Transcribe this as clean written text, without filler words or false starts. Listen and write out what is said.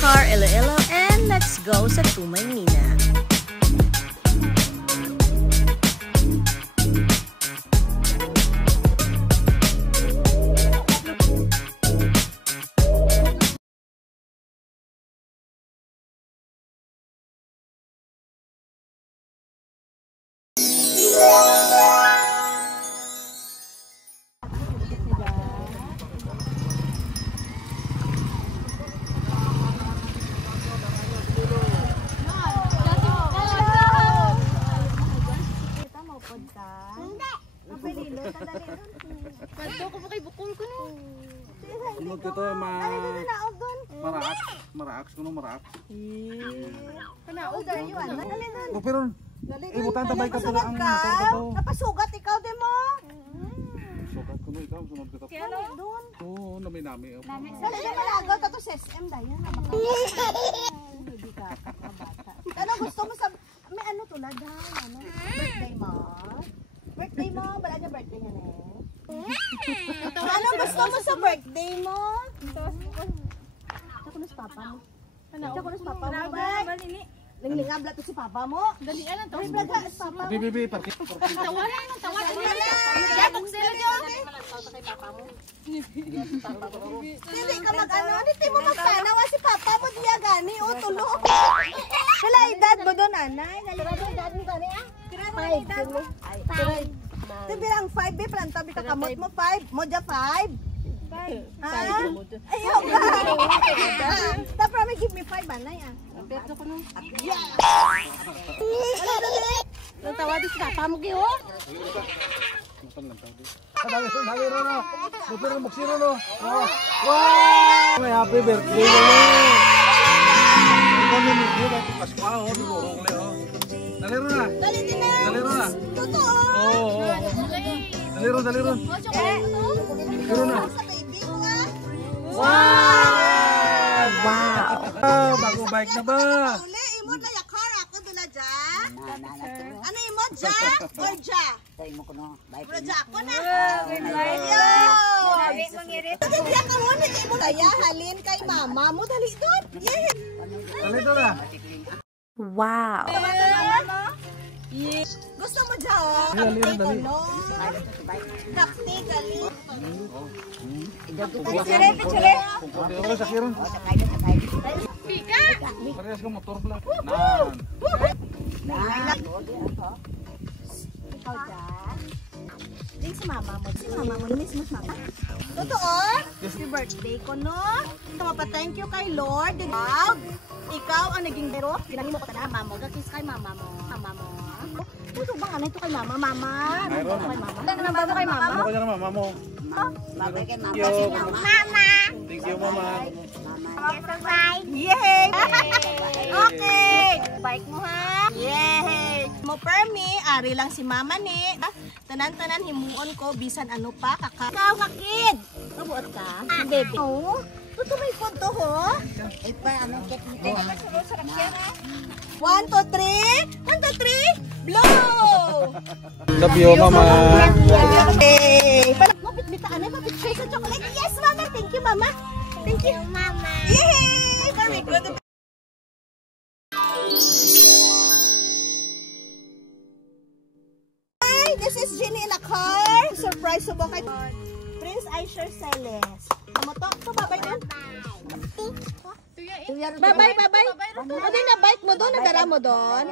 Car Iloilo and let's go sa Tumaynina. Sunod ko to maraaks ko no maraaks. Pero ibutan tabay ka pala ang motor ko to. Napasugat ikaw din mo. Sugat ko no ikaw sunod ko to. Doon. Oo, nami. Dali na malagaw ta to sa SM dayan. Hindi ka bata. Ano gusto mo sa may ano tulad ha? Ano? Birthday mo? Birthday mo? Bala niya birthday niya na eh. Ano gusto mo sa birthday mo? Ito ko na si papa mo. Ito ko na si papa mo. Lingling-abla to si papa mo. Dalian lang to. May vlog ka si papa mo. Bibi, parking. Tawanan. Jabok sila dyan. Kay papa mo. Hindi ka mag-ano. Hindi mo magpanawa si papa mo. Diya gani. O, tulog. Kala edad mo doon, anay. Kala edad mo gani, ah? 5. Ito bilang 5, be. Plantabi ka kamot mo. 5. Mo dya 5. Ayaw ka. Tapos may give me 5, anay, ah. Perto ko nung. Nang tawad si papa mo, giho. Dali ro no. Pero magsiro no. Wow! May happy birthday mo. Ikaw ni mo ba Pasko ho ni Gorong le ho. Dali ro na. Dali ro na. Totoo. Oo. Dali ro. Dali ro na. Wow! Bago bike na ba? Uli, imo na yakar ako dula dyan. Ano imo, dya? Or dya? Imo ko no. Bro, dya ako na. Dali ka muna, imo kaya halin kay mama mo. Dali doon. Dali ro na. Wow! Gusto mo dya, oh? Kapte ko, no? Kapte, dali. Picture. Pagkuti sa kiron. Pika. Parehas ka motor pala. Ikaw dyan. Ding si mama mo. Si mama mo. Miss mo mama. Totoo? Happy birthday ko, no? Ito mapa-thank you kay Lord. Ikaw ang naging bero. Ginangin mo ko na mama mo. Gakis kay mama mo. Mama mo. Puso bang ano ito kay mama? Mama. Ano kay mama? Ano nang bago kay mama? Ano ka dyan mama mo? Babay kay mama. Mama. Thank you mama. Bye. Yay! Okay. Bike mo ha. Yay! Mo permi, ari lang si mama ni. Tanan-tanan himuon ko bisan ano pa kakakaw ka kid. Mabuot ka? Baby. Oh. Tuto may photo ho. Ipa ano kit mo. 1, 2, 3. 1, 2, 3. Blow! Love you mama. Yay! Mapit-bitaan ay mapit-share sa chocolate. Yes, mama. Thank you, mama. Thank you, mama. Yay! Very good. Hi, this is Jenny in a car. Surprise mo kay Prince Aisha Celes. Amo to? So, babay doon. Bye-bye. Ano yung na-bike mo doon? Nagara mo doon?